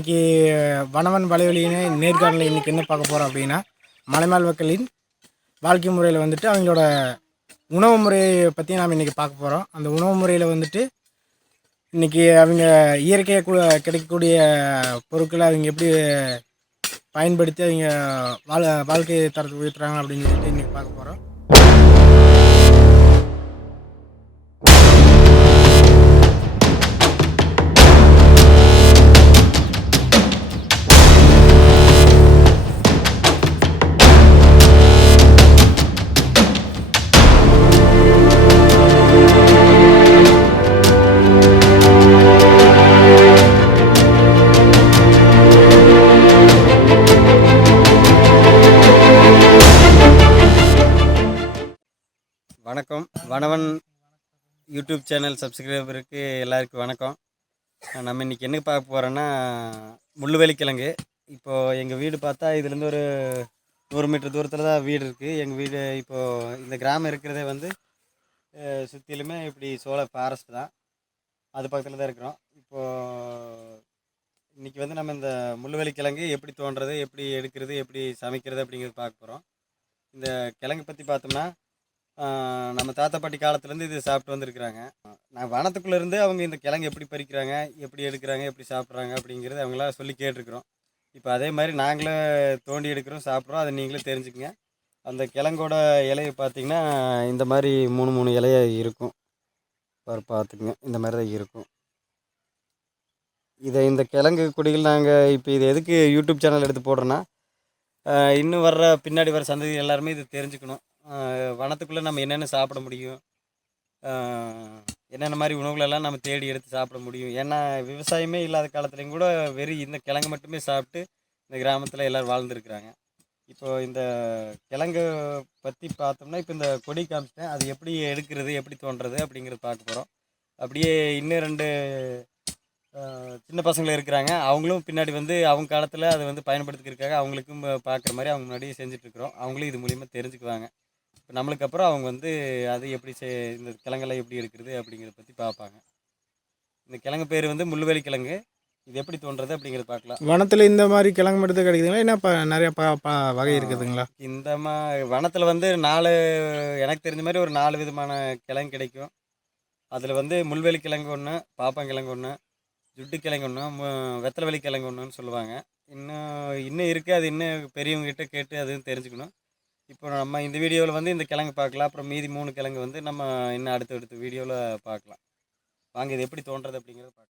இன்றைக்கி வனவன் வலைவலியினை நேர்காணலில் இன்றைக்கி என்ன பார்க்க போகிறோம் அப்படின்னா, மலைவாழ் மக்களின் வாழ்க்கை முறையில் வந்துட்டு அவங்களோட உணவு முறையை பற்றி நாம் இன்றைக்கி பார்க்க போகிறோம். அந்த உணவு முறையில் வந்துட்டு இன்றைக்கி அவங்க இயற்கையாக கிடைக்கக்கூடிய பொருட்களை அவங்க எப்படி பயன்படுத்தி அவங்க வாழ்க்கை தரத்தை உயர்த்துறாங்க அப்படின்னு சொல்லிட்டு இன்றைக்கி பார்க்க போகிறோம். வணக்கம். வனவன் யூடியூப் சேனல் சப்ஸ்கிரைபருக்கு எல்லாருக்கும் வணக்கம். நம்ம இன்றைக்கி என்ன பார்க்க போகிறோன்னா, முள்ளுவேலிக்கிழங்கு. இப்போது எங்கள் வீடு பார்த்தா இதுலேருந்து ஒரு 100 மீட்டர் தூரத்தில் தான் வீடு இருக்குது. எங்கள் வீடு இப்போது இந்த கிராமம் இருக்கிறதே வந்து சுற்றிலுமே இப்படி சோள ஃபாரஸ்ட் தான். அது பக்கத்தில் தான் இருக்கிறோம். இப்போது இன்றைக்கி வந்து நம்ம இந்த முள்ளுவேலிக்கிழங்கு எப்படி தோன்றது, எப்படி எடுக்கிறது, எப்படி சமைக்கிறது அப்படிங்கிறது பார்க்க போகிறோம். இந்த கிழங்கு பற்றி பார்த்தோம்னா, நம்ம தாத்தா பாட்டி காலத்துலேருந்து இது சாப்பிட்டு வந்துருக்குறாங்க. நான் வனத்துக்குள்ளேருந்து அவங்க இந்த கிழங்கு எப்படி பறிக்கிறாங்க, எப்படி எடுக்கிறாங்க, எப்படி சாப்பிட்றாங்க அப்படிங்கிறது அவங்களாம் சொல்லி கேட்டிருக்கிறோம். இப்போ அதே மாதிரி நாங்களே தோண்டி எடுக்கிறோம், சாப்பிட்றோம். அதை நீங்களே தெரிஞ்சுக்குங்க. அந்த கிழங்கோட இலையை பார்த்தீங்கன்னா இந்த மாதிரி 3 இலையாக இருக்கும். பார்த்துக்குங்க, இந்த மாதிரி தான் இருக்கும். இந்த கிழங்கு கொடிகள் நாங்கள் இப்போ இது எதுக்கு யூடியூப் சேனல் எடுத்து போடுறோன்னா, இன்னும் பின்னாடி வர சந்ததி எல்லாருமே இது தெரிஞ்சுக்கணும். வனத்துக்குள்ளே நம்ம என்னென்ன சாப்பிட முடியும், என்னென்ன மாதிரி உணவுகளெல்லாம் நம்ம தேடி எடுத்து சாப்பிட முடியும். ஏன்னா விவசாயமே இல்லாத காலத்துலேயும் கூட வெறும் இந்த கிழங்கு மட்டுமே சாப்பிட்டு இந்த கிராமத்தில் எல்லோரும் வாழ்ந்துருக்குறாங்க. இப்போது இந்த கிழங்கு பற்றி பார்த்தோம்னா, இப்போ இந்த கொடி காமிச்சிட்டேன், அது எப்படி எடுக்கிறது, எப்படி தோன்றது அப்படிங்கிறது பார்க்க போகிறோம். அப்படியே இன்னும் 2 சின்ன பசங்களும் இருக்கிறாங்க. அவங்களும் பின்னாடி வந்து அவங்க காலத்தில் அதை வந்து பயன்படுத்திக்கிறதுக்காக அவங்களுக்கும் பார்க்குற மாதிரி அவங்க முன்னாடியே செஞ்சிட்ருக்குறோம். அவங்களும் இது மூலிமா தெரிஞ்சுக்குவாங்க. இப்போ நம்மளுக்கு அப்புறம் அவங்க வந்து அது எப்படி இந்த கிழங்கெல்லாம் எப்படி எடுக்கிறது அப்படிங்கிறத பற்றி பார்ப்பாங்க. இந்த கிழங்கு பேர் வந்து முள்ளுவேலி கிழங்கு. இது எப்படி தோன்றது அப்படிங்கிறத பார்க்கலாம். வனத்தில் இந்த மாதிரி கிழங்கு மட்டும் தான் கிடைக்குதுங்களா, என்ன நிறைய வகை இருக்குதுங்களா? இந்த வனத்தில் வந்து எனக்கு தெரிஞ்ச மாதிரி ஒரு 4 விதமான கிழங்கு கிடைக்கும். அதில் வந்து முள்வேலி கிழங்கு ஒன்று, பாப்பாங்கிழங்கு ஒன்று, ஜுட்டு கிழங்கு ஒன்று, வெத்தலைவெளி கிழங்கு ஒன்றுன்னு சொல்லுவாங்க. இன்னும் இருக்குது. அது இன்னும் பெரியவங்ககிட்ட கேட்டு அதுவும் தெரிஞ்சுக்கணும். இப்போ நம்ம இந்த வீடியோவில் வந்து இந்த கிழங்கு பார்க்கலாம். அப்புறம் மீதி 3 கிழங்கு வந்து நம்ம இன்னும் அடுத்த வீடியோவில் பார்க்கலாம். வாங்க, இது எப்படி தோன்றது அப்படிங்கிறத பார்க்கலாம்.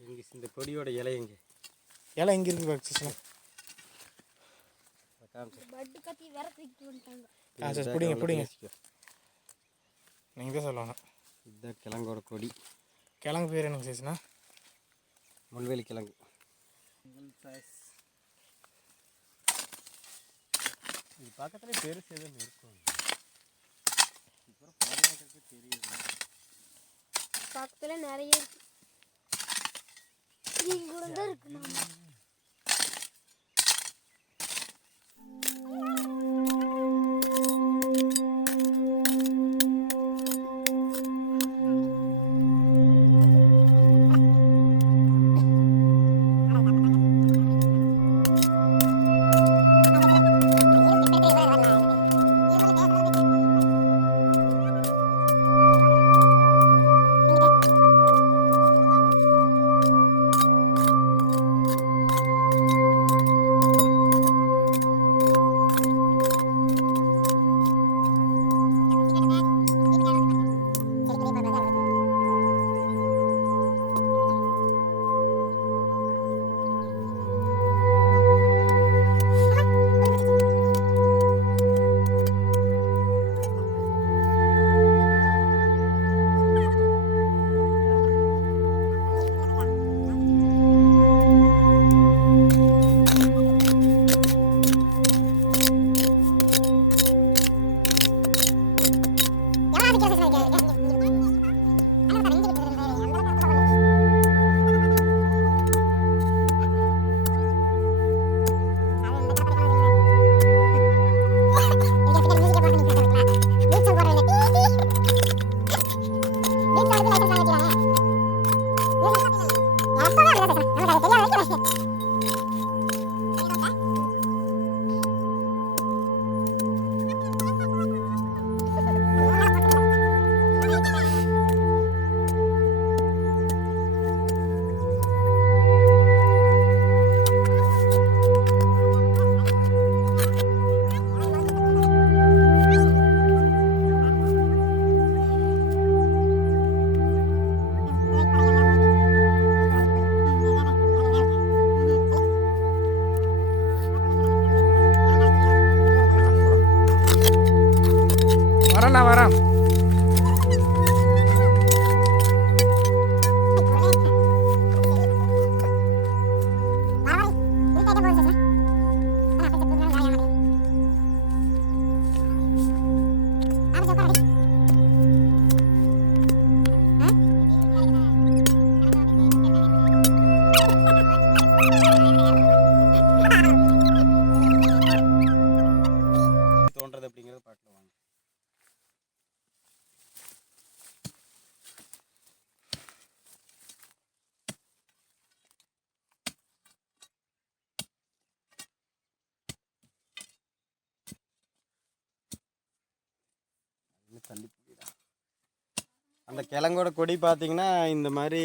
எங்கே இந்த கொடியோட இலை எங்கே இலை எங்கே இருக்குது பக்ஸஸ்னா பட்டு கத்தி வேற தூக்கிட்டு வந்துட்டாங்க. சரி பிடிங்க நீங்கள் தான் சொல்லணும். இதுதான் கிழங்கோட கொடி. கிழங்கு பேர் எனக்கு சேச்சுண்ணா முள்வேலி கிழங்கு. இது பக்கத்துலேயே பெருசு எதுவும் இருக்கும். பக்கத்துல நிறைய இருக்கு. இங்க கூட தான் இருக்கு. வரேன். தோன்றது அப்படிங்கிறது பாட்டில் வாங்க. தள்ளி போயிடா. அந்த கிழங்கோட கொடி பார்த்தீங்கன்னா இந்த மாதிரி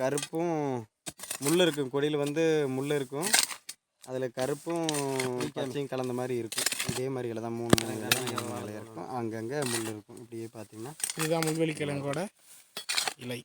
கருப்பும் முள் இருக்கும். கொடியில் வந்து முள் இருக்கும். அதில் கருப்பும் பச்சையும் கலந்த மாதிரி இருக்கும். இதே மாதிரி இலை தான் 3 இலையாக இருக்கும். அங்கங்கே முள் இருக்கும். இப்படியே பார்த்தீங்கன்னா இதுதான் முள்வேலி கிழங்கோட இலை.